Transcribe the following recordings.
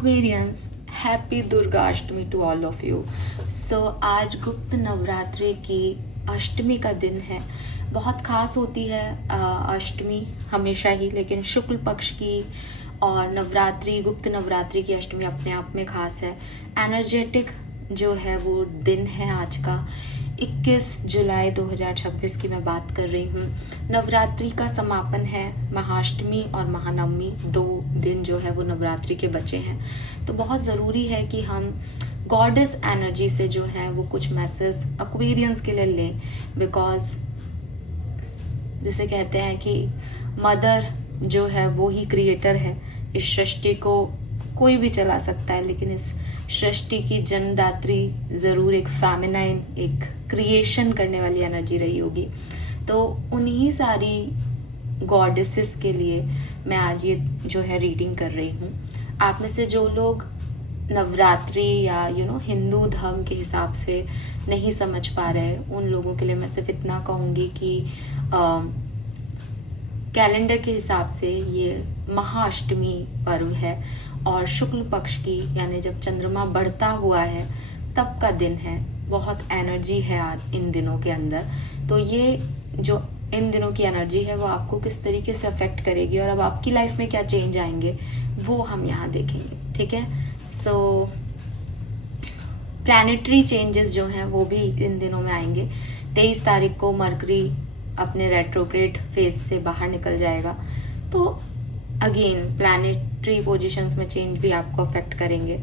Aquarians, happy Durgashtami to all of you. So आज गुप्त नवरात्रि की अष्टमी का दिन है। बहुत खास होती है अष्टमी हमेशा ही, लेकिन शुक्ल पक्ष की और नवरात्रि, गुप्त नवरात्रि की अष्टमी अपने आप में खास है। एनर्जेटिक जो है वो दिन है आज का। 21 जुलाई 2026 की मैं बात कर रही हूँ। नवरात्रि का समापन है। महाअष्टमी और महानवमी 2 दिन जो है वो नवरात्रि के बचे हैं। तो बहुत ज़रूरी है कि हम गॉडेस एनर्जी से जो है वो कुछ मैसेज एक्वेरियंस के लिए लें, बिकॉज जिसे कहते हैं कि मदर जो है वो ही क्रिएटर है। इस सृष्टि को कोई भी चला सकता है, लेकिन इस सृष्टि की जन्मदात्री ज़रूर एक फेमिनाइन, एक क्रिएशन करने वाली एनर्जी रही होगी। तो उन्हीं सारी गॉडेसेस के लिए मैं आज ये जो है रीडिंग कर रही हूँ। आप में से जो लोग नवरात्रि या हिंदू धर्म के हिसाब से नहीं समझ पा रहे, उन लोगों के लिए मैं सिर्फ इतना कहूँगी कि कैलेंडर के हिसाब से ये महाअष्टमी पर्व है और शुक्ल पक्ष की, यानी जब चंद्रमा बढ़ता हुआ है तब का दिन है। बहुत एनर्जी है आज इन दिनों के अंदर। तो ये जो इन दिनों की एनर्जी है वो आपको किस तरीके से अफेक्ट करेगी और अब आपकी लाइफ में क्या चेंज आएंगे वो हम यहाँ देखेंगे। ठीक है। सो प्लैनेटरी चेंजेस जो हैं वो भी इन दिनों में आएंगे। 23 तारीख को मरकरी अपने रेट्रोग्रेड फेज से बाहर निकल जाएगा। तो अगेन प्लैनेटरी पोजीशंस में चेंज भी आपको अफेक्ट करेंगे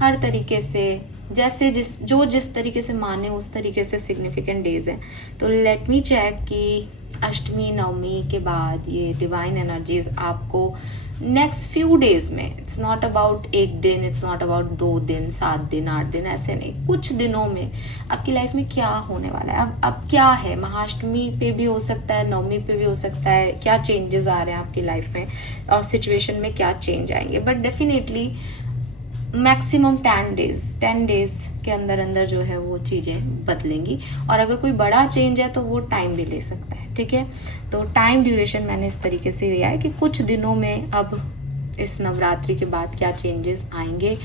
हर तरीके से। जैसे जिस तरीके से माने उस तरीके से सिग्निफिकेंट डेज हैं। तो लेट मी चेक कि अष्टमी नवमी के बाद ये डिवाइन एनर्जीज आपको नेक्स्ट फ्यू डेज में, इट्स नॉट अबाउट एक दिन, इट्स नॉट अबाउट 2 दिन, 7 दिन, 8 दिन, ऐसे नहीं, कुछ दिनों में आपकी लाइफ में क्या होने वाला है। अब क्या है, महाअष्टमी पे भी हो सकता है, नवमी पे भी हो सकता है, क्या चेंजेस आ रहे हैं आपकी लाइफ में और सिचुएशन में क्या चेंज आएंगे। बट डेफिनेटली मैक्सिमम 10 डेज के अंदर अंदर जो है वो चीज़ें बदलेंगी। और अगर कोई बड़ा चेंज है तो वो टाइम भी ले सकता है। ठीक है। तो टाइम ड्यूरेशन मैंने इस तरीके से लिया है कि कुछ दिनों में अब इस नवरात्रि के बाद क्या चेंजेस आएंगे,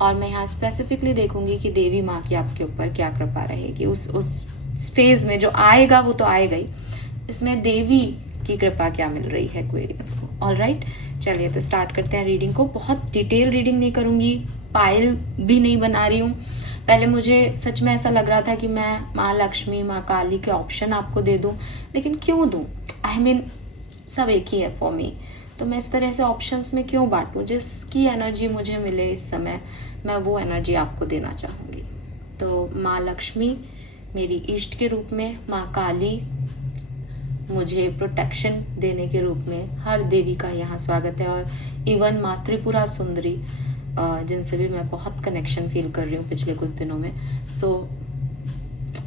और मैं यहाँ स्पेसिफिकली देखूंगी कि देवी माँ की आपके ऊपर क्या कृपा रहेगी। उस फेज में जो आएगा वो तो आएगा ही, इसमें देवी की कृपा क्या मिल रही है एक्वेरियंस को। ऑलराइट, चलिए तो स्टार्ट करते हैं रीडिंग को। बहुत डिटेल रीडिंग नहीं करूंगी, पाइल भी नहीं बना रही हूँ। पहले मुझे सच में ऐसा लग रहा था कि मैं माँ लक्ष्मी, माँ काली के ऑप्शन आपको दे दूँ, लेकिन क्यों दूँ, आई मीन सब एक ही है फॉर मी। तो मैं इस तरह से ऑप्शंस में क्यों बांटूँ, जिसकी एनर्जी मुझे मिले इस समय मैं वो एनर्जी आपको देना चाहूँगी। तो माँ लक्ष्मी मेरी इष्ट के रूप में, माँ काली मुझे प्रोटेक्शन देने के रूप में, हर देवी का यहाँ स्वागत है। और इवन माँ त्रिपुरा सुंदरी जिनसे भी मैं बहुत कनेक्शन फील कर रही हूँ पिछले कुछ दिनों में। So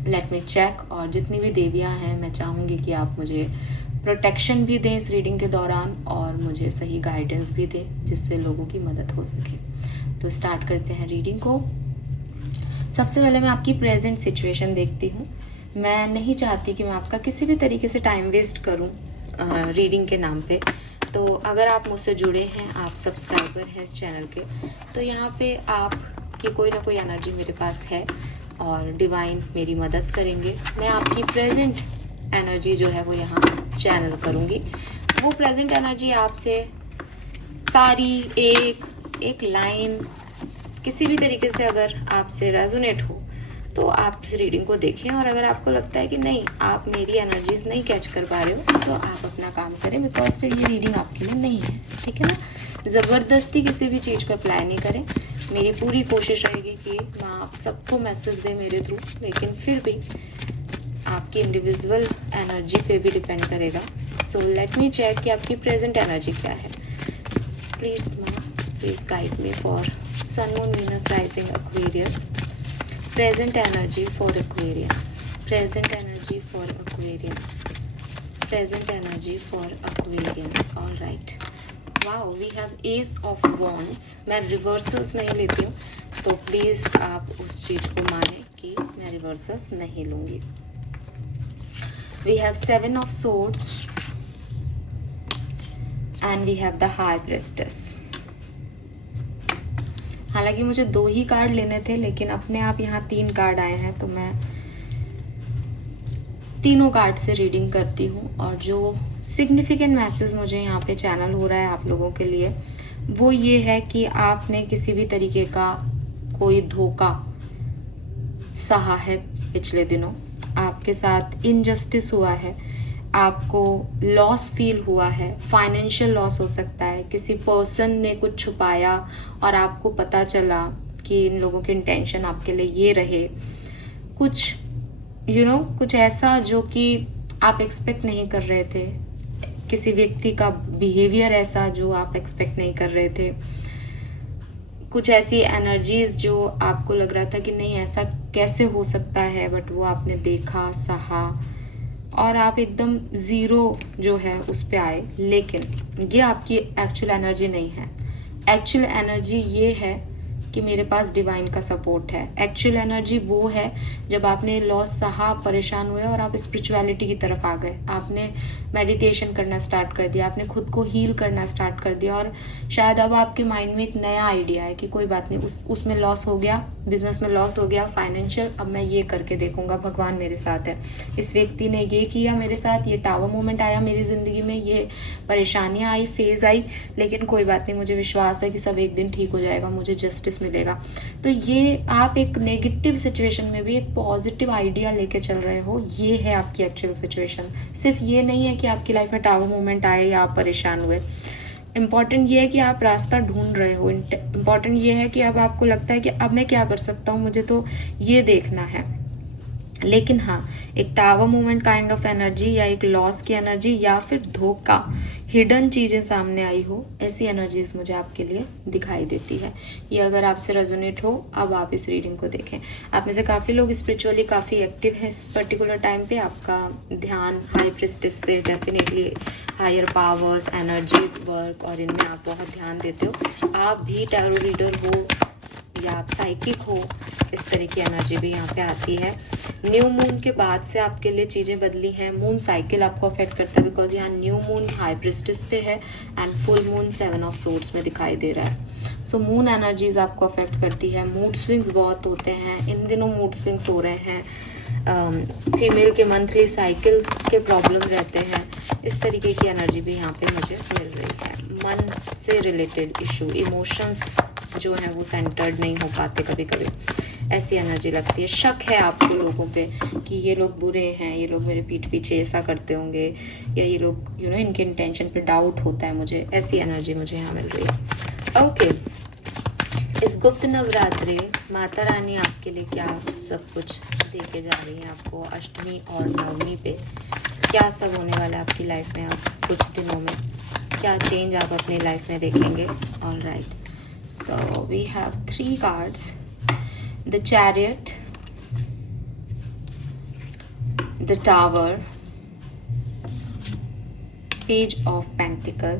let me check. और जितनी भी देवियाँ हैं मैं चाहूँगी कि आप मुझे प्रोटेक्शन भी दें इस रीडिंग के दौरान और मुझे सही गाइडेंस भी दें जिससे लोगों की मदद हो सके। तो स्टार्ट करते हैं रीडिंग को। सबसे पहले मैं आपकी प्रेजेंट सिचुएशन देखती हूँ। मैं नहीं चाहती कि मैं आपका किसी भी तरीके से टाइम वेस्ट करूँ रीडिंग के नाम पे। तो अगर आप मुझसे जुड़े हैं, आप सब्सक्राइबर हैं इस चैनल के, तो यहाँ पे आपकी कोई ना कोई एनर्जी मेरे पास है और डिवाइन मेरी मदद करेंगे। मैं आपकी प्रेजेंट एनर्जी जो है वो यहाँ चैनल करूँगी। वो प्रेजेंट एनर्जी आपसे सारी एक लाइन किसी भी तरीके से अगर आपसे रेजोनेट हो तो आप इस रीडिंग को देखें। और अगर आपको लगता है कि नहीं, आप मेरी एनर्जीज नहीं कैच कर पा रहे हो, तो आप अपना काम करें, बिकॉज फिर ये रीडिंग आपके लिए नहीं है। ठीक है ना। ज़बरदस्ती किसी भी चीज़ को अप्लाई नहीं करें। मेरी पूरी कोशिश रहेगी कि मैं आप सबको मैसेज दें मेरे थ्रू, लेकिन फिर भी आपकी इंडिविजुअल एनर्जी पे भी डिपेंड करेगा। सो लेट मी चेक कि आपकी प्रेजेंट एनर्जी क्या है। प्लीज़ माँ, please guide me for sun, moon, Venus, rising, Aquarius. Present energy for Aquarius. Present energy for Aquarius. Present energy for Aquarius. All right. Wow, we have Ace of Wands. मैं reversals नहीं लेती हूँ, तो please आप उस चीज को माने कि मैं रिवर्सल्स नहीं लूंगी। We have 7 of Swords and we have the High Priestess. हालांकि मुझे 2 ही कार्ड लेने थे, लेकिन अपने आप यहाँ 3 कार्ड आए हैं, तो मैं तीनों कार्ड से रीडिंग करती हूँ। और जो सिग्निफिकेंट मैसेज मुझे यहाँ पे चैनल हो रहा है आप लोगों के लिए, वो ये है कि आपने किसी भी तरीके का कोई धोखा सहा है पिछले दिनों, आपके साथ इनजस्टिस हुआ है, आपको लॉस फील हुआ है, फाइनेंशियल लॉस हो सकता है, किसी पर्सन ने कुछ छुपाया और आपको पता चला कि इन लोगों के इंटेंशन आपके लिए ये रहे, कुछ कुछ ऐसा जो कि आप एक्सपेक्ट नहीं कर रहे थे, किसी व्यक्ति का बिहेवियर ऐसा जो आप एक्सपेक्ट नहीं कर रहे थे, कुछ ऐसी एनर्जीज जो आपको लग रहा था कि नहीं ऐसा कैसे हो सकता है, बट वो आपने देखा, सहा, और आप एकदम ज़ीरो जो है उस पे आए। लेकिन ये आपकी एक्चुअल एनर्जी नहीं है। एक्चुअल एनर्जी ये है कि मेरे पास डिवाइन का सपोर्ट है। एक्चुअल एनर्जी वो है जब आपने लॉस सहा, परेशान हुए और आप स्पिरिचुअलिटी की तरफ आ गए, आपने मेडिटेशन करना स्टार्ट कर दिया, आपने खुद को हील करना स्टार्ट कर दिया, और शायद अब आपके माइंड में एक नया आइडिया है कि कोई बात नहीं, उसमें लॉस हो गया, बिजनेस में लॉस हो गया, फाइनेंशियल, अब मैं ये करके देखूंगा, भगवान मेरे साथ है, इस व्यक्ति ने ये किया मेरे साथ, ये टावर मोमेंट आया मेरी जिंदगी में, ये परेशानियां आई, फेज आई, लेकिन कोई बात नहीं, मुझे विश्वास है कि सब एक दिन ठीक हो जाएगा, मुझे जस्टिस मिलेगा। तो ये आप एक नेगेटिव सिचुएशन में भी एक पॉजिटिव आइडिया लेके चल रहे हो, ये है आपकी एक्चुअल सिचुएशन। सिर्फ ये नहीं है कि आपकी लाइफ में टावर मोमेंट आए या आप परेशान हुए। इम्पॉर्टेंट ये है कि आप रास्ता ढूंढ रहे हो। इम्पॉर्टेंट ये है कि अब आपको लगता है कि अब मैं क्या कर सकता हूँ, मुझे तो ये देखना है। लेकिन हाँ, एक tower movement kind of energy या एक लॉस की एनर्जी या फिर धोखा, हिडन चीजें सामने आई हो, ऐसी एनर्जीज मुझे आपके लिए दिखाई देती है। ये अगर आपसे रेजोनेट हो, अब आप इस रीडिंग को देखें। आप में से काफी लोग स्पिरिचुअली काफी एक्टिव हैं इस पर्टिकुलर टाइम पे। आपका ध्यान हाई प्रिस्टेस से definitely higher powers, energies, work, और इनमें आप बहुत ध्यान देते हो। आप भी टैरो रीडर हो या आप साइकिक हो, इस तरह की एनर्जी भी यहाँ पे आती है। न्यू मून के बाद से आपके लिए चीज़ें बदली हैं। मून साइकिल आपको अफेक्ट करता है, बिकॉज यहाँ न्यू मून हाई प्रिस्टेस पे है and full moon 7 of swords में दिखाई दे रहा है। सो मून एनर्जीज आपको अफेक्ट करती है। मूड स्विंग्स बहुत होते हैं इन दिनों, मूड स्विंग्स हो रहे हैं। फीमेल के मंथली साइकिल के प्रॉब्लम रहते हैं। इस तरीके की एनर्जी भी यहाँ पे मुझे मिल रही है। मन से रिलेटेड इशू, इमोशंस जो है वो सेंटर्ड नहीं हो पाते कभी कभी, ऐसी एनर्जी लगती है। शक है आपको लोगों पे कि ये लोग बुरे हैं, ये लोग मेरे पीठ पीछे ऐसा करते होंगे, या ये लोग इनके इंटेंशन पे डाउट होता है मुझे, ऐसी एनर्जी मुझे यहाँ मिल रही है। ओके, इस गुप्त नवरात्रि माता रानी आपके लिए क्या सब कुछ देके जा रही है आपको अष्टमी और नवमी पे, क्या सब होने वाला है आपकी लाइफ में अब कुछ दिनों में, क्या चेंज आप अपनी लाइफ में देखेंगे। All right, so we have 3 cards: the Chariot, the Tower, Page of Pentacle,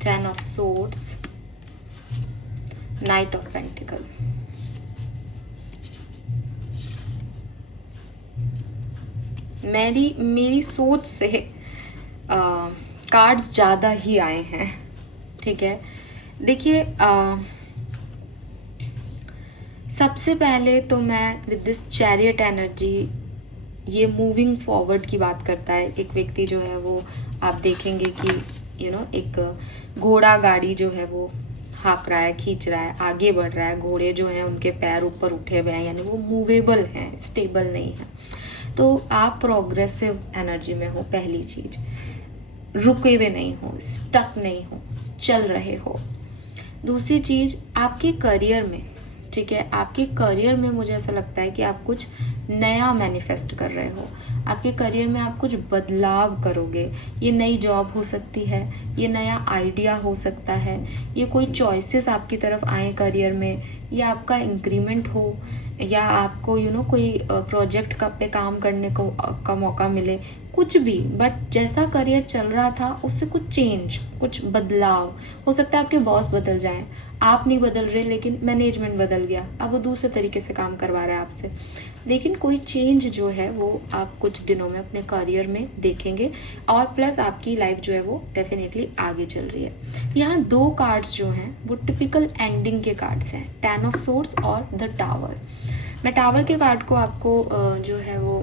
Ten of Swords, Knight of Pentacle। मेरी सोच से कार्ड्स ज़्यादा ही आए हैं, ठीक है। देखिए, सबसे पहले तो मैं विद दिस चैरियट एनर्जी, ये मूविंग फॉरवर्ड की बात करता है। एक व्यक्ति जो है वो आप देखेंगे कि एक घोड़ा गाड़ी जो है वो हाँक रहा है, खींच रहा है, आगे बढ़ रहा है। घोड़े जो हैं उनके पैर ऊपर उठे हुए हैं, यानी वो मूवेबल हैं, स्टेबल नहीं है। तो आप प्रोग्रेसिव एनर्जी में हो, पहली चीज। रुके हुए नहीं हो, स्टक नहीं हो, चल रहे हो। दूसरी चीज, आपके करियर में, ठीक है, आपके करियर में मुझे ऐसा लगता है कि आप कुछ नया मैनिफेस्ट कर रहे हो। आपके करियर में आप कुछ बदलाव करोगे। ये नई जॉब हो सकती है, ये नया आइडिया हो सकता है, ये कोई चॉइसेस आपकी तरफ आए करियर में, या आपका इंक्रीमेंट हो, या आपको कोई प्रोजेक्ट पे काम करने का मौका मिले। कुछ भी, बट जैसा करियर चल रहा था उससे कुछ चेंज, कुछ बदलाव। हो सकता है आपके बॉस बदल जाएं, आप नहीं बदल रहे लेकिन मैनेजमेंट बदल गया, अब वो दूसरे तरीके से काम करवा रहा है आपसे, लेकिन कोई चेंज जो है वो आप कुछ दिनों में अपने करियर में देखेंगे, और प्लस आपकी लाइफ जो है वो डेफिनेटली आगे चल रही है। यहाँ 2 कार्ड्स जो हैं वो टिपिकल एंडिंग के कार्ड्स हैं, 10 ऑफ सोर्ड्स और द टावर। मैं टावर के कार्ड को आपको जो है वो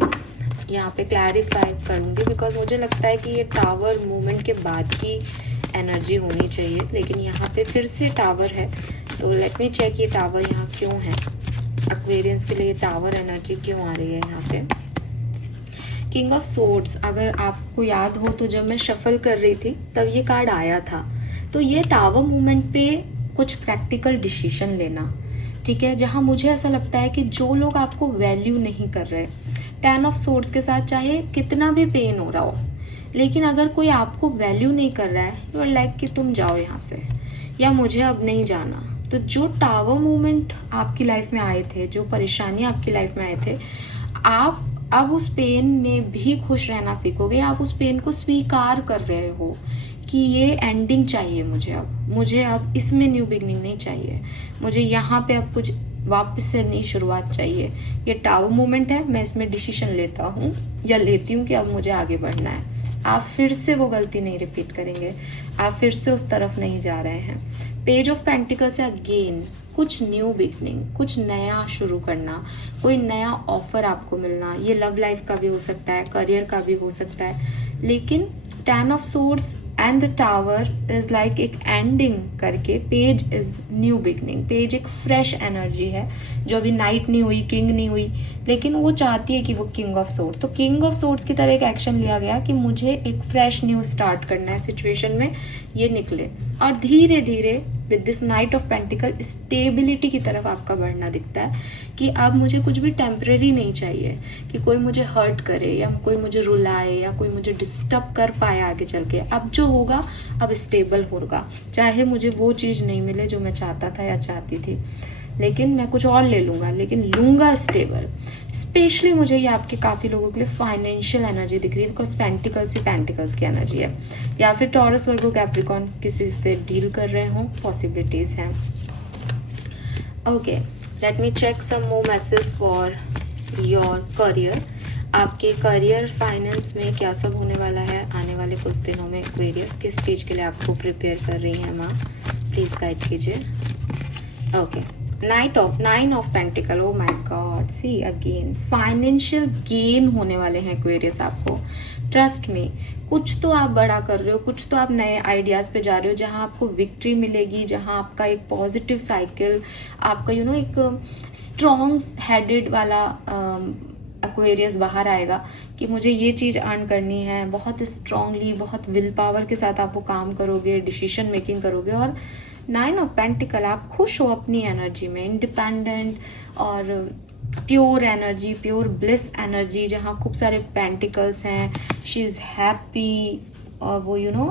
यहाँ पे क्लैरिफाई करूँगी, बिकॉज मुझे लगता है कि ये टावर मूवमेंट के बाद की एनर्जी होनी चाहिए, लेकिन यहाँ पे फिर से टावर है, तो लेट मी चेक ये टावर यहाँ क्यों है, एक्वेरियंस के लिए ये टावर एनर्जी क्यों आ रही है यहाँ पे। किंग ऑफ सोर्ड्स, अगर आपको याद हो तो जब मैं शफल कर रही थी तब ये कार्ड आया था, तो ये टावर मूवमेंट पे कुछ प्रैक्टिकल डिसीजन लेना, ठीक है, जहाँ मुझे ऐसा लगता है कि जो लोग आपको वैल्यू नहीं कर रहे, 10 ऑफ सोर्ड्स के साथ चाहे कितना भी पेन हो रहा हो, लेकिन अगर कोई आपको वैल्यू नहीं कर रहा है, यू आर लाइक कि तुम जाओ यहाँ से, या मुझे अब नहीं जाना। तो जो टावर मूवमेंट आपकी लाइफ में आए थे, जो परेशानी आपकी लाइफ में आए थे, आप अब उस पेन में भी खुश रहना सीखोगे, आप उस पेन को स्वीकार कर रहे हो कि ये एंडिंग चाहिए, मुझे अब इसमें न्यू बिगनिंग नहीं चाहिए, मुझे यहाँ पे अब कुछ वापस से नई शुरुआत चाहिए। ये टावर मूवमेंट है, मैं इसमें डिसीजन लेता हूँ या लेती हूँ कि अब मुझे आगे बढ़ना है। आप फिर से वो गलती नहीं रिपीट करेंगे, आप फिर से उस तरफ नहीं जा रहे हैं। पेज ऑफ पेंटिकल से अगेन कुछ न्यू बिगनिंग, कुछ नया शुरू करना, कोई नया ऑफर आपको मिलना, ये लव लाइफ का भी हो सकता है, करियर का भी हो सकता है, लेकिन 10 of swords and the tower is like एक एंडिंग करके, page is new beginning, page एक फ्रेश एनर्जी है, जो अभी नाइट नहीं हुई, किंग नहीं हुई, लेकिन वो चाहती है कि वो किंग ऑफ सोर्ड्स, तो किंग ऑफ सोर्ड्स की तरह एक एक्शन लिया गया कि मुझे एक फ्रेश न्यू स्टार्ट करना है सिचुएशन में, ये निकले, और धीरे धीरे with this night of pentacle stability की तरफ आपका बढ़ना दिखता है कि अब मुझे कुछ भी टेम्परेरी नहीं चाहिए, कि कोई मुझे हर्ट करे या कोई मुझे रुलाए या कोई मुझे डिस्टर्ब कर पाए आगे चल के। अब जो होगा अब स्टेबल होगा, चाहे मुझे वो चीज़ नहीं मिले जो मैं चाहता था या चाहती थी, लेकिन मैं कुछ और ले लूँगा, लेकिन लूँगा स्टेबल। स्पेशली मुझे ये आपके काफ़ी लोगों के लिए फाइनेंशियल एनर्जी दिख रही है, बिकॉज पेंटिकल्स ही पेंटिकल्स की एनर्जी है, या फिर टॉरस वर्गो कैप्रिकॉन किसी से डील कर रहे हों, पॉसिबिलिटीज़ हैं। Okay, let me check some more message for your career. आपके करियर फाइनेंस में क्या सब होने वाला है आने वाले कुछ दिनों में, एक्वेरियस किस चीज़ के लिए आपको प्रिपेयर कर रही हैं माँ, प्लीज़ गाइड कीजिए। Okay, 9 of pentacle, oh my god, see again financial gain होने वाले हैं एक्वेरियस आपको। ट्रस्ट में कुछ तो आप बड़ा कर रहे हो, कुछ तो आप नए आइडियाज़ पे जा रहे हो, जहाँ आपको विक्ट्री मिलेगी, जहाँ आपका एक पॉजिटिव साइकिल, आपका एक स्ट्रॉन्ग हेडेड वाला एक्वेरियस बाहर आएगा कि मुझे ये चीज़ अर्न करनी है। बहुत स्ट्रांगली, बहुत विल पावर के साथ आप वो काम करोगे, डिसीजन मेकिंग करोगे। और 9 ऑफ पेंटिकल, आप खुश हो अपनी एनर्जी में, इंडिपेंडेंट और pure energy, pure bliss energy, जहाँ खूब सारे पेंटिकल्स हैं, शी इज़ हैप्पी, और वो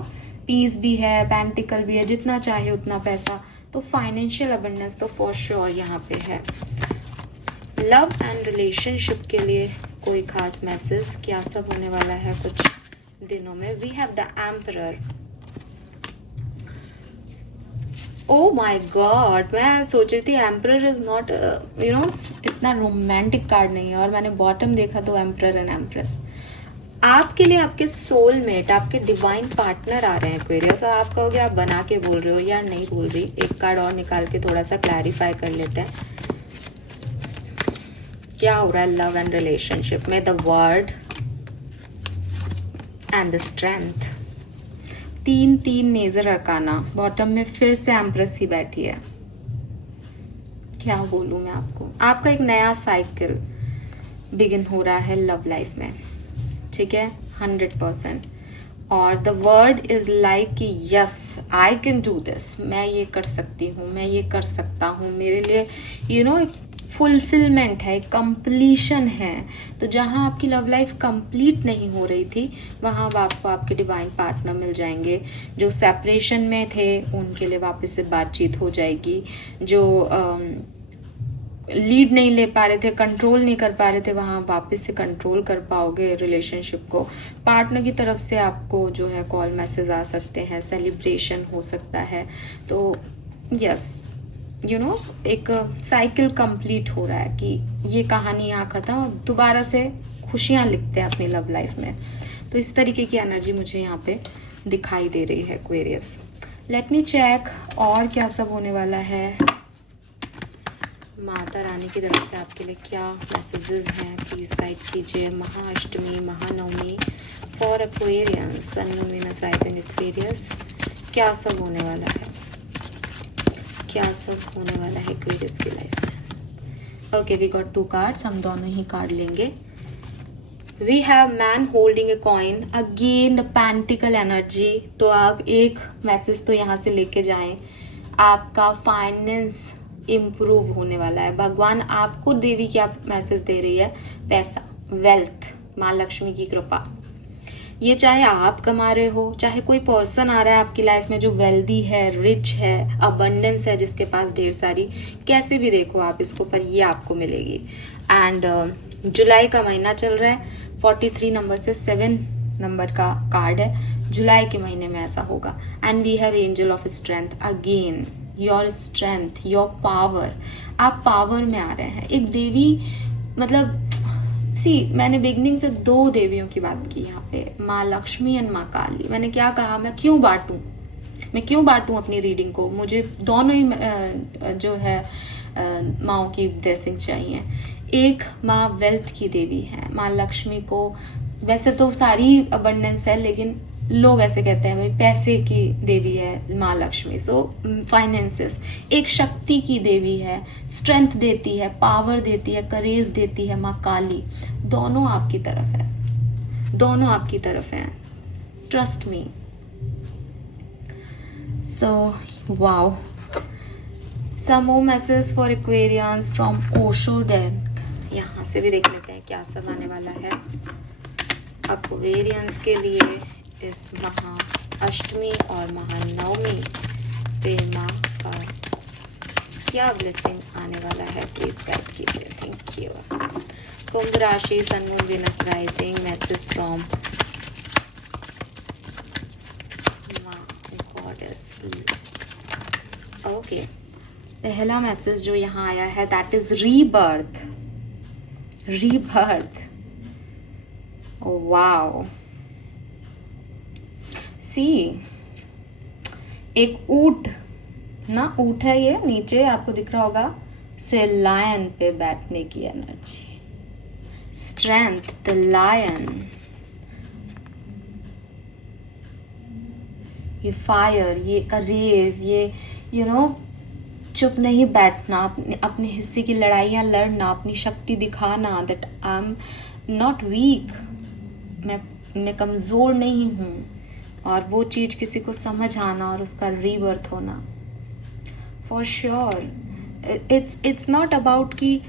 पीस भी है, पेंटिकल भी है, जितना चाहे उतना पैसा, तो फाइनेंशियल अबंडेंस तो फॉर श्योर यहाँ पे है। लव एंड रिलेशनशिप के लिए कोई खास मैसेज क्या सब होने वाला है कुछ दिनों में। We have the emperor. Oh my god, मैं सोच रही थी एम्परर इज नॉट इतना रोमांटिक कार्ड नहीं है, और मैंने बॉटम देखा तो एम्परर एंड एम्प्रेस। आपके लिए आपके सोलमेट, आपके डिवाइन पार्टनर आ रहे हैं एक्वेरियस, और आप कहोगे आप बना के बोल रहे हो या नहीं बोल रही। एक कार्ड और निकाल के थोड़ा सा क्लैरिफाई कर लेते हैं क्या हो रहा है लव एंड रिलेशनशिप में। The world and the strength, 3 major arcana, bottom में फिर से एम्प्रेस ही बैठी है। क्या बोलूं मैं आपको, आपका एक नया साइकिल बिगिन हो रहा है लव लाइफ में, ठीक है, 100%। और द वर्ड इज लाइक कि yes I can do this, मैं ये कर सकती हूँ, मैं ये कर सकता हूँ, मेरे लिए एक फुलफिलमेंट है, कंप्लीशन है। तो जहाँ आपकी लव लाइफ कंप्लीट नहीं हो रही थी, वहाँ आपको आपके डिवाइन पार्टनर मिल जाएंगे। जो सेपरेशन में थे उनके लिए वापस से बातचीत हो जाएगी। जो लीड नहीं ले पा रहे थे, कंट्रोल नहीं कर पा रहे थे, वहाँ वापस से कंट्रोल कर पाओगे रिलेशनशिप को। पार्टनर की तरफ से आपको जो है कॉल मैसेज आ सकते हैं, सेलिब्रेशन हो सकता है। तो यस, यू नो, एक साइकिल कंप्लीट हो रहा है कि ये कहानी यहाँ खत्म, दोबारा से खुशियाँ लिखते हैं अपनी लव लाइफ में। तो इस तरीके की एनर्जी मुझे यहाँ पे दिखाई दे रही है एक्वेरियस। लेट मी चेक और क्या सब होने वाला है। माता रानी की तरफ से आपके लिए क्या मैसेजेस हैं, प्लीज गाइड कीजिए। Mahaashtami, Mahanavami for Aquarians, sun, moon, Venus, rising Aquarius, क्या सब होने वाला है, क्या सब होने वाला है एक्वेरियस की लाइफ में। ओके, वी गॉट 2 कार्ड्स, हम दोनों ही कार्ड लेंगे। We have man holding a coin, again the pentacle energy. तो आप एक मैसेज तो यहाँ से लेके जाएं, आपका फाइनेंस इम्प्रूव होने वाला है। भगवान आपको देवी क्या मैसेज दे रही है, पैसा, वेल्थ, माँ लक्ष्मी की कृपा। ये चाहे आप कमा रहे हो, चाहे कोई पर्सन आ रहा है आपकी लाइफ में जो वेल्दी है, रिच है, अबंडेंस है, जिसके पास ढेर सारी, कैसे भी देखो आप इसको, पर ये आपको मिलेगी। एंड जुलाई का महीना चल रहा है, 43 नंबर से 7 नंबर का कार्ड है, जुलाई के महीने में ऐसा होगा। And we have angel of strength, again your strength, your power, आप पावर में आ रहे हैं। एक देवी, मतलब मैंने बिगनिंग से 2 देवियों की बात की यहाँ पे, माँ लक्ष्मी एंड माँ काली। मैंने क्या कहा, मैं क्यों बांटूं अपनी रीडिंग को, मुझे दोनों ही जो है माँओं की ब्लेसिंग चाहिए। एक माँ वेल्थ की देवी है, माँ लक्ष्मी को वैसे तो सारी अबंडेंस है, लेकिन लोग ऐसे कहते हैं भाई पैसे की देवी है माँ लक्ष्मी, सो फाइनेंसेस। एक शक्ति की देवी है, स्ट्रेंथ देती है, पावर देती है, करेज देती है माँ काली। दोनों आपकी तरफ है, दोनों आपकी तरफ है, trust me. So wow, some more message for Aquarians from Osho deck. यहाँ से भी देख लेते हैं क्या सब आने वाला है एक्वेरियंस के लिए इस महाअष्टमी और महानवमी पे। माँ का क्या ब्लेसिंग आने वाला है, प्लीज गाइड कीजिए। Thank you. कुंभ राशि, sun, moon, Venus, rising, message from माँ गॉडेस। ओके, पहला मैसेज जो यहाँ आया है that is rebirth, rebirth. Wow, see, एक ऊंट ना, ऊंट है ये, नीचे आपको दिख रहा होगा, से लायन पे बैठने की एनर्जी, स्ट्रेंथ, द लायन, ये फायर, ये करेज, ये यू नो चुप नहीं बैठना, अपने हिस्से की लड़ाइयाँ लड़ना, अपनी शक्ति दिखाना, that I am not weak, मैं कमज़ोर नहीं हूँ, और वो चीज़ किसी को समझ आना और उसका रीबर्थ होना। For sure it's not about कि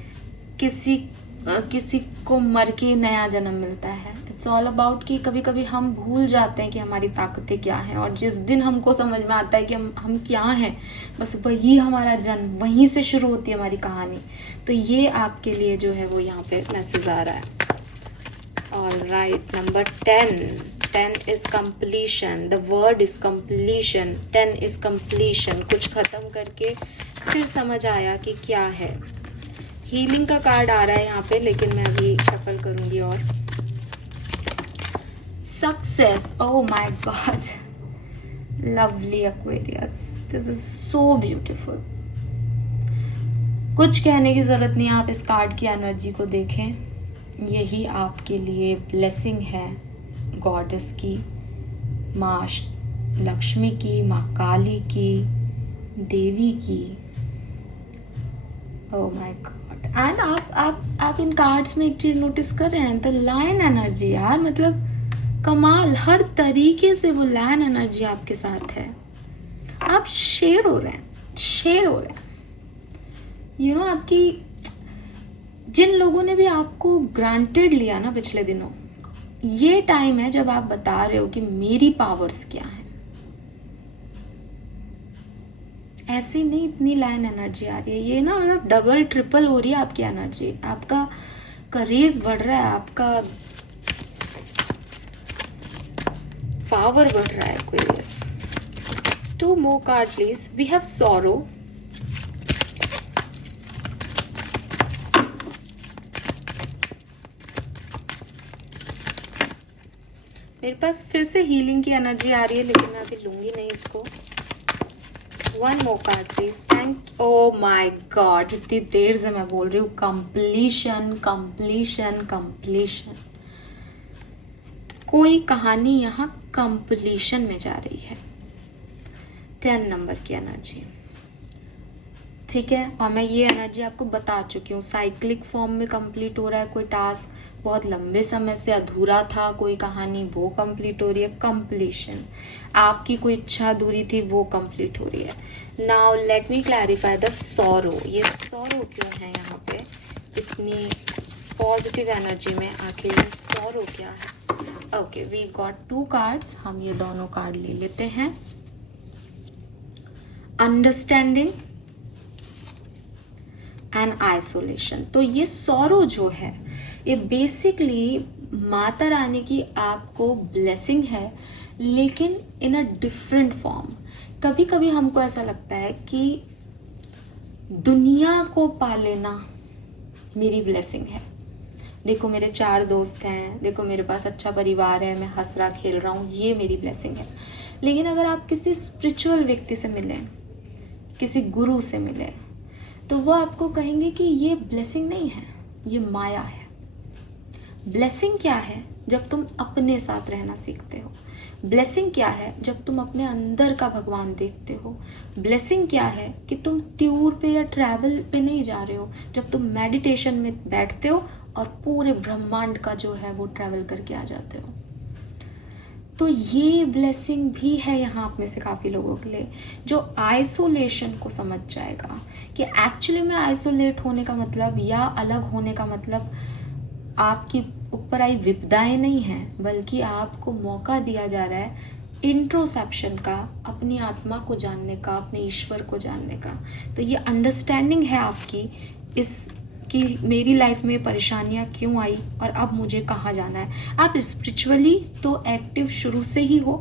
किसी को मर के नया जन्म मिलता है। इट्स ऑल अबाउट कि कभी कभी हम भूल जाते हैं कि हमारी ताकतें क्या हैं, और जिस दिन हमको समझ में आता है कि हम क्या हैं, बस वही हमारा जन्म, वहीं से शुरू होती है हमारी कहानी। तो ये आपके लिए जो है वो यहाँ पे मैसेज आ रहा है। Alright, number 10 is completion, the word is completion, 10 is completion. कुछ खत्म करके फिर समझ आया कि क्या है। हीलिंग का कार्ड आ रहा है यहाँ पे, लेकिन मैं अभी शफल करूंगी। और success, oh my God, lovely Aquarius, this is so beautiful. कुछ कहने की जरूरत नहीं, आप इस कार्ड की एनर्जी को देखें, यही आपके लिए ब्लेसिंग है गॉडेस की, माँ लक्ष्मी की, माँ काली की, देवी की। Oh my God. एंड आप इन कार्ड्स में एक चीज नोटिस कर रहे हैं, द लायन एनर्जी। यार मतलब कमाल, हर तरीके से वो लायन एनर्जी आपके साथ है। आप शेर हो रहे हैं, शेर हो रहे हैं। यू नो, आपकी जिन लोगों ने भी आपको ग्रांटेड लिया ना पिछले दिनों, ये टाइम है जब आप बता रहे हो कि मेरी पावर्स क्या है। ऐसी नहीं, इतनी लाइन एनर्जी आ रही है, ये ना मतलब डबल ट्रिपल हो रही है आपकी एनर्जी, आपका करेज बढ़ रहा है, आपका पावर बढ़ रहा है Aquarius. 2 more card please. We have sorrow, मेरे पास फिर से हीलिंग की एनर्जी आ रही है, लेकिन मैं अभी लूंगी नहीं इसको। 1 more card please. Thank, O my God, इतनी देर से मैं बोल रही हूँ कंप्लीशन कंप्लीशन कंप्लीशन। कोई कहानी यहाँ कंप्लीशन में जा रही है। 10 नंबर की एनर्जी, ठीक है। और मैं ये एनर्जी आपको बता चुकी हूँ, साइक्लिक फॉर्म में कंप्लीट हो रहा है कोई टास्क, बहुत लंबे समय से अधूरा था कोई कहानी, वो कंप्लीट हो रही है। कंप्लीशन, आपकी कोई इच्छा अधूरी थी वो कंप्लीट हो रही है। Now let me clarify the sorrow. ये सॉरो क्यों है यहाँ पे इतनी पॉजिटिव एनर्जी में, आखिर ये सॉरो क्या है? ओके, वी गॉट 2 कार्ड्स, हम ये दोनों कार्ड ले लेते हैं। Understanding and isolation. तो ये सॉरो जो है ये बेसिकली माता रानी की आपको ब्लेसिंग है, लेकिन इन अ डिफरेंट फॉर्म। कभी कभी हमको ऐसा लगता है कि दुनिया को पा लेना मेरी ब्लेसिंग है। देखो मेरे 4 दोस्त हैं, देखो मेरे पास अच्छा परिवार है, मैं हंस रहा खेल रहा हूँ, ये मेरी ब्लेसिंग है। लेकिन अगर आप किसी स्पिरिचुअल व्यक्ति से मिलें, किसी गुरु से मिले, तो वो आपको कहेंगे कि ये ब्लेसिंग नहीं है, ये माया है। ब्लेसिंग क्या है? जब तुम अपने साथ रहना सीखते हो। ब्लेसिंग क्या है? जब तुम अपने अंदर का भगवान देखते हो। ब्लेसिंग क्या है? कि तुम टूर पे या ट्रैवल पे नहीं जा रहे हो, जब तुम मेडिटेशन में बैठते हो और पूरे ब्रह्मांड का जो है वो ट्रैवल करके आ जाते हो। तो ये ब्लेसिंग भी है यहाँ आप में से काफ़ी लोगों के लिए, जो आइसोलेशन को समझ जाएगा कि एक्चुअली में आइसोलेट होने का मतलब या अलग होने का मतलब आपकी ऊपर आई विपदाएं नहीं हैं, बल्कि आपको मौका दिया जा रहा है इंट्रोसेप्शन का, अपनी आत्मा को जानने का, अपने ईश्वर को जानने का। तो ये अंडरस्टैंडिंग है आपकी इस कि मेरी लाइफ में परेशानियां क्यों आई और अब मुझे कहाँ जाना है। आप स्पिरिचुअली तो एक्टिव शुरू से ही हो,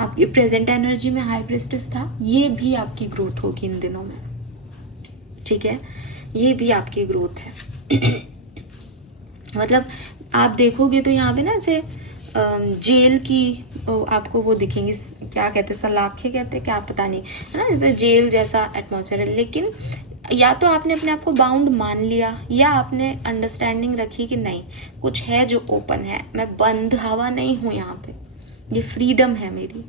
आपकी प्रेजेंट एनर्जी में हाई प्रिस्टेस था, ये भी आपकी ग्रोथ होगी इन दिनों में, ठीक है, ये भी आपकी ग्रोथ है। मतलब आप देखोगे तो यहाँ पे ना ऐसे जेल की आपको वो दिखेंगी, क्या कहते हैं, सलाखें कहते हैं, क्या पता नहीं, है ना, जैसे जेल जैसा एटमॉस्फेयर है। लेकिन या तो आपने अपने आप को बाउंड मान लिया, या आपने अंडरस्टैंडिंग रखी कि नहीं, कुछ है जो ओपन है, मैं बंद हवा नहीं हूँ यहाँ पे, ये फ्रीडम है मेरी।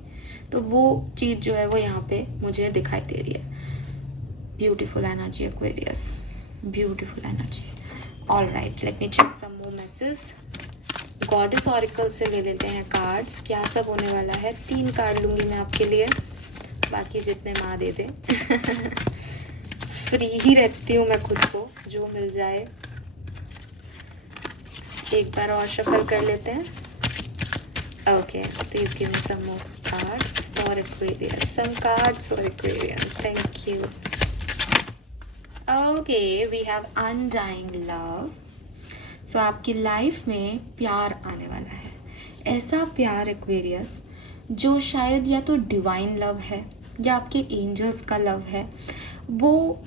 तो वो चीज़ जो है वो यहाँ पे मुझे दिखाई दे रही है। Beautiful energy Aquarius, beautiful energy. All right, let me check some more message. Goddess oracle से ले लेते हैं कार्ड्स, क्या सब होने वाला है। 3 कार्ड लूंगी मैं आपके लिए, बाकी जितने माँ दे दे। फ्री ही रहती हूँ मैं खुद को, जो मिल जाए। एक बार और शफल कर लेते हैं। Okay, please give me some more cards for Aquarius, some cards for Aquarius, thank you. Okay, we have undying love. So आपकी लाइफ में प्यार आने वाला है, ऐसा प्यार एक्वेरियस जो शायद या तो डिवाइन लव है या आपके एंजल्स का लव है। वो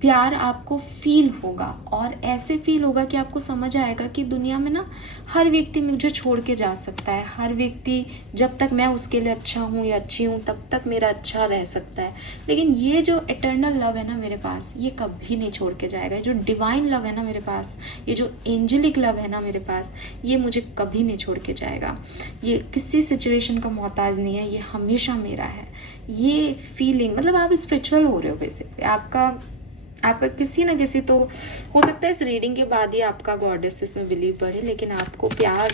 प्यार आपको फील होगा, और ऐसे फील होगा कि आपको समझ आएगा कि दुनिया में ना हर व्यक्ति मुझे छोड़ के जा सकता है, हर व्यक्ति जब तक मैं उसके लिए अच्छा हूँ या अच्छी हूँ तब तक मेरा अच्छा रह सकता है। लेकिन ये जो इटर्नल लव है ना मेरे पास, ये कभी नहीं छोड़ के जाएगा। ये जो डिवाइन लव है ना मेरे पास, ये जो एंजेलिक लव है ना मेरे पास, ये मुझे कभी नहीं छोड़ के जाएगा। ये किसी सिचुएशन का मोहताज नहीं है, ये हमेशा मेरा है। ये फीलिंग, मतलब आप स्पिरिचुअल हो रहे हो बेसिकली, आपका किसी ना किसी, तो हो सकता है इस रीडिंग के बाद ही आपका गॉडेसेस में बिलीव बढ़े, लेकिन आपको प्यार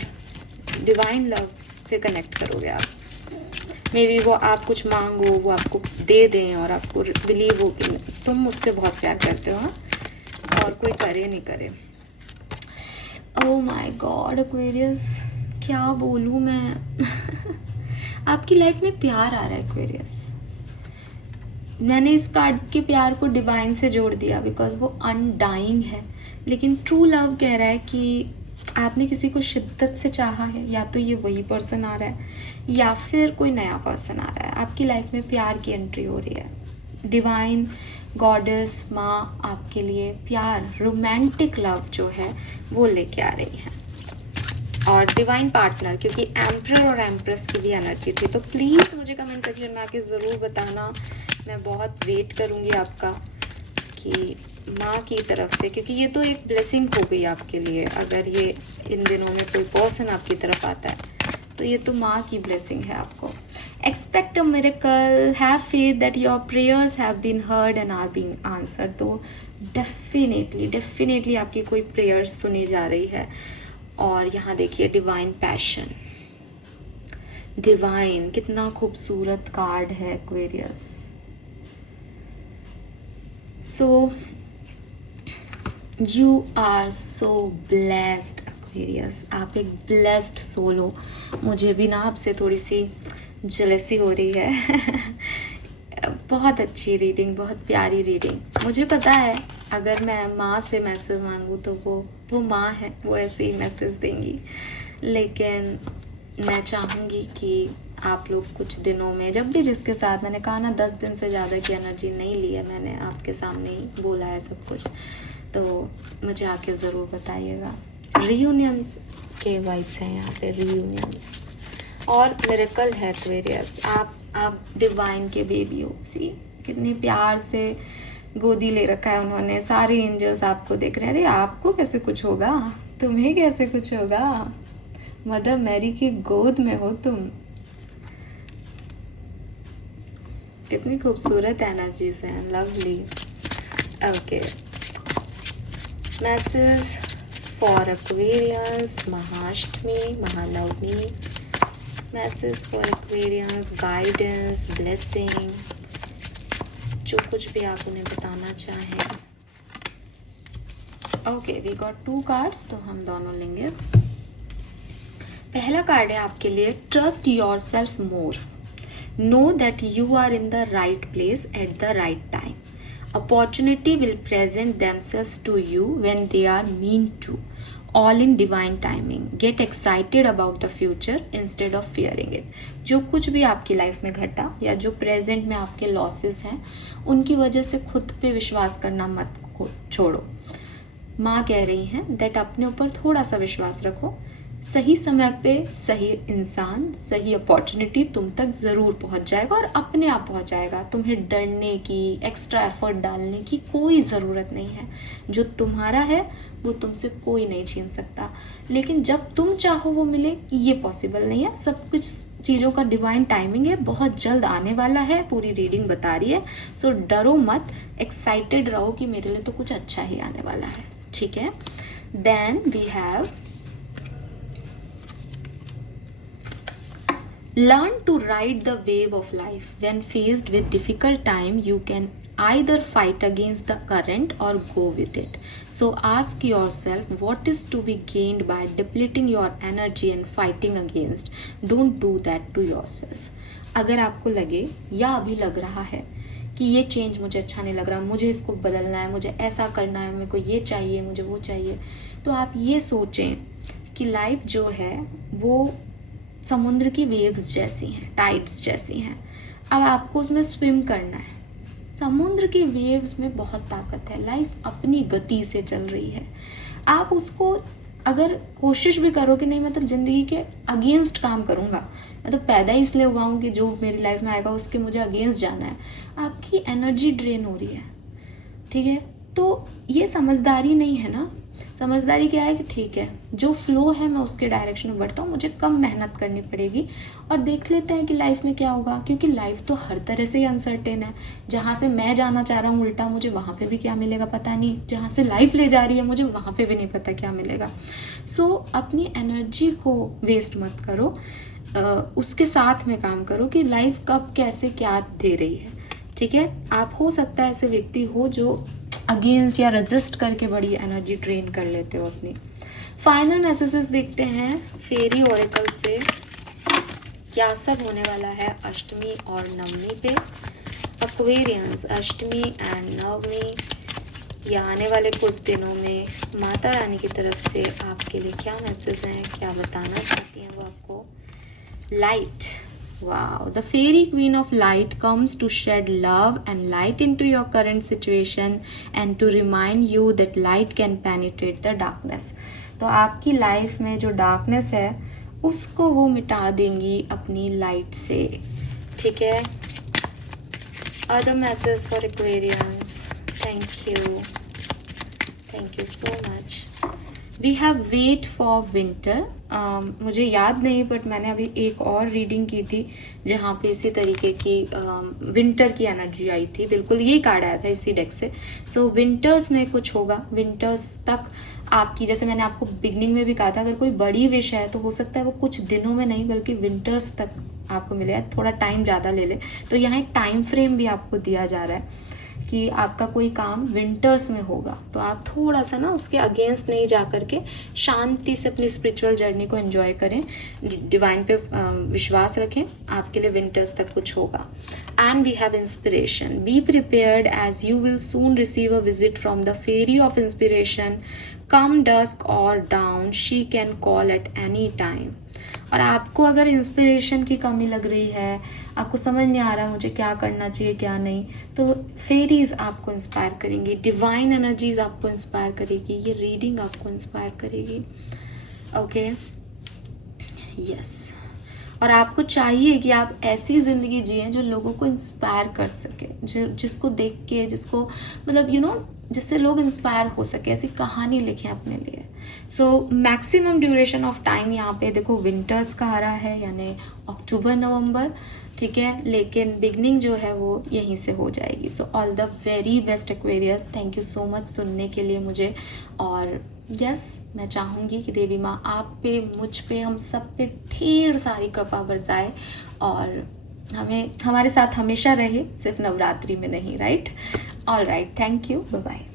डिवाइन लव से कनेक्ट करोगे आप। मे बी वो आप कुछ मांगो, वो आपको दे दें, और आपको बिलीव हो कि तुम मुझसे बहुत प्यार करते हो, और कोई करे नहीं करे। ओह माय गॉड एक्वेरियस, क्या बोलूँ मैं। आपकी लाइफ में प्यार आ रहा है एक्वेरियस, मैंने इस कार्ड के प्यार को डिवाइन से जोड़ दिया बिकॉज वो अनडाइंग है, लेकिन ट्रू लव कह रहा है कि आपने किसी को शिद्दत से चाहा है, या तो ये वही पर्सन आ रहा है या फिर कोई नया पर्सन आ रहा है। आपकी लाइफ में प्यार की एंट्री हो रही है। डिवाइन गॉडेस माँ आपके लिए प्यार, रोमांटिक लव जो है वो लेके आ रही है। और डिवाइन पार्टनर, क्योंकि एम्परर और एम्प्रेस की भी एनर्जी थी, तो प्लीज़ मुझे कमेंट सेक्शन में आके ज़रूर बताना। मैं बहुत वेट करूँगी आपका कि माँ की तरफ से, क्योंकि ये तो एक ब्लेसिंग हो गई आपके लिए। अगर ये इन दिनों में कोई पर्सन आपकी तरफ आता है तो ये तो माँ की ब्लेसिंग है आपको। Expect a miracle, have faith that your prayers have been heard and are being answered. तो डेफिनेटली आपकी कोई प्रेयर सुनी जा रही है। और यहाँ देखिए डिवाइन पैशन, डिवाइन, कितना खूबसूरत कार्ड है Aquarius. So you are so blessed Aquarius, आप एक ब्लेस्ड सोल हो। मुझे भी ना आपसे थोड़ी सी जेलसी हो रही है। बहुत अच्छी रीडिंग, बहुत प्यारी रीडिंग। मुझे पता है अगर मैं माँ से मैसेज मांगूँ तो वो माँ है, वो ऐसे ही मैसेज देंगी। लेकिन मैं चाहूँगी कि आप लोग कुछ दिनों में, जब भी जिसके साथ, मैंने कहा ना 10 दिन से ज़्यादा की एनर्जी नहीं ली है मैंने, आपके सामने ही बोला है सब कुछ, तो मुझे आके ज़रूर बताइएगा। रियूनियंस के वाइब्स हैं यहाँ पे, रियूनियंस और मिरेकल है एक्वेरियस। आप डिवाइन के बेबी हो। सी कितने प्यार से गोदी ले रखा है उन्होंने, सारे एंजल्स आपको देख रहे हैं। अरे आपको कैसे कुछ होगा, तुम्हें कैसे कुछ होगा, मदर मैरी की गोद में हो तुम। कितनी खूबसूरत एनर्जीज हैं, lovely. Okay, message for Aquarians, Mahashtami, Mahanavami, message for Aquarians, guidance, blessing, जो कुछ भी आप उन्हें बताना चाहें। ओके, वी गॉट 2 कार्ड्स, तो हम दोनों लेंगे। पहला कार्ड है आपके लिए, trust yourself more, know that you are in the right place at the right time, opportunity will present themselves to you when they are meant to, all in divine timing, get excited about the future instead of fearing it। जो कुछ भी आपकी life में घटा या जो present में आपके लॉसेस हैं, उनकी वजह से खुद पे विश्वास करना मत छोड़ो। माँ कह रही हैं दैट अपने ऊपर थोड़ा सा विश्वास रखो, सही समय पे सही इंसान, सही अपॉर्चुनिटी तुम तक ज़रूर पहुंच जाएगा और अपने आप पहुंच जाएगा। तुम्हें डरने की, एक्स्ट्रा एफर्ट डालने की कोई ज़रूरत नहीं है। जो तुम्हारा है वो तुमसे कोई नहीं छीन सकता, लेकिन जब तुम चाहो वो मिले ये पॉसिबल नहीं है। सब कुछ चीज़ों का डिवाइन टाइमिंग है, बहुत जल्द आने वाला है, पूरी रीडिंग बता रही है। सो डरो मत, एक्साइटेड रहो कि मेरे लिए तो कुछ अच्छा ही आने वाला है, ठीक है। Then we have learn to ride the wave of life. When faced with difficult time, you can either fight against the current or go with it. So ask yourself what is to be gained by depleting your energy and fighting against. Don't do that to yourself. अगर आपको लगे या अभी लग रहा है कि ये चेंज मुझे अच्छा नहीं लग रहा, मुझे इसको बदलना है, मुझे ऐसा करना है, मेरे को ये चाहिए, मुझे वो चाहिए, तो आप ये सोचें कि लाइफ जो है वो समुद्र की वेव्स जैसी हैं, टाइड्स जैसी हैं। अब आपको उसमें स्विम करना है। समुद्र की वेव्स में बहुत ताकत है, लाइफ अपनी गति से चल रही है। आप उसको अगर कोशिश भी करो कि नहीं मैं तो ज़िंदगी के अगेंस्ट काम करूँगा, मैं तो पैदा ही इसलिए हुआ हूँ कि जो मेरी लाइफ में आएगा उसके मुझे अगेंस्ट जाना है, आपकी एनर्जी ड्रेन हो रही है, ठीक है। तो ये समझदारी नहीं है ना। समझदारी क्या है कि ठीक है, जो फ्लो है मैं उसके डायरेक्शन में बढ़ता हूँ, मुझे कम मेहनत करनी पड़ेगी और देख लेते हैं कि लाइफ में क्या होगा, क्योंकि लाइफ तो हर तरह से ही अनसर्टेन है। जहाँ से मैं जाना चाह रहा हूँ उल्टा, मुझे वहाँ पे भी क्या मिलेगा पता नहीं, जहाँ से लाइफ ले जा रही है मुझे वहाँ पे भी नहीं पता क्या मिलेगा। सो अपनी एनर्जी को वेस्ट मत करो, उसके साथ में काम करो कि लाइफ कब कैसे क्या दे रही है, ठीक है। आप हो सकता है ऐसे व्यक्ति हो जो अगेंस्ट या रजिस्ट करके बड़ी एनर्जी ट्रेन कर लेते हो अपनी। फाइनल मैसेजेस देखते हैं फेरी ओरेकल से, क्या सब होने वाला है अष्टमी और नवमी पे। एक्वेरियंस, अष्टमी एंड नवमी या आने वाले कुछ दिनों में माता रानी की तरफ से आपके लिए क्या मैसेज हैं, क्या बताना चाहती हैं वो आपको। Light, wow, the fairy queen of light comes to shed love and light into your current situation and to remind you that light can penetrate the darkness. तो आपकी लाइफ में जो डार्कनेस है उसको वो मिटा देंगी अपनी लाइट से, ठीक है। Other message for Aquarians, thank you so much. We have wait for winter. मुझे याद नहीं बट मैंने अभी एक और रीडिंग की थी जहाँ पे इसी तरीके की विंटर की एनर्जी आई थी, बिल्कुल यही कार्ड आया था इसी डेक से। सो विंटर्स में कुछ होगा, विंटर्स तक आपकी, जैसे मैंने आपको बिगनिंग में भी कहा था, अगर कोई बड़ी विश है तो हो सकता है वो कुछ दिनों में नहीं बल्कि विंटर्स तक आपको मिले, थोड़ा टाइम ज़्यादा ले ले। तो यहाँ एक टाइम फ्रेम भी आपको दिया जा रहा है कि आपका कोई काम विंटर्स में होगा, तो आप थोड़ा सा ना उसके अगेंस्ट नहीं जा करके शांति से अपनी स्पिरिचुअल जर्नी को एंजॉय करें, डिवाइन पे विश्वास रखें, आपके लिए विंटर्स तक कुछ होगा। And we have inspiration, be prepared as you will soon receive a visit from the fairy of inspiration, come dusk और dawn, she can call at any time. और आपको अगर इंस्पिरेशन की कमी लग रही है, आपको समझ नहीं आ रहा मुझे क्या करना चाहिए क्या नहीं, तो फेरीज आपको इंस्पायर करेंगी, डिवाइन एनर्जीज आपको इंस्पायर करेगी, ये रीडिंग आपको इंस्पायर करेगी, ओके, यस। और आपको चाहिए कि आप ऐसी ज़िंदगी जिएं जो लोगों को इंस्पायर कर सके, जो जिसको देख के, जिसको मतलब जिससे लोग इंस्पायर हो सके, ऐसी कहानी लिखें अपने लिए। So maximum duration of time यहाँ पे देखो विंटर्स का आ रहा है, यानी अक्टूबर नवंबर, ठीक है, लेकिन बिगनिंग जो है वो यहीं से हो जाएगी। So all the very best Aquarius, thank you so much सुनने के लिए मुझे। और यस, मैं चाहूँगी कि देवी माँ आप पे, मुझ पे, हम सब पे ढेर सारी कृपा बरसाए और हमें हमारे साथ हमेशा रहे, सिर्फ नवरात्रि में नहीं, right. All right, thank you, bye bye.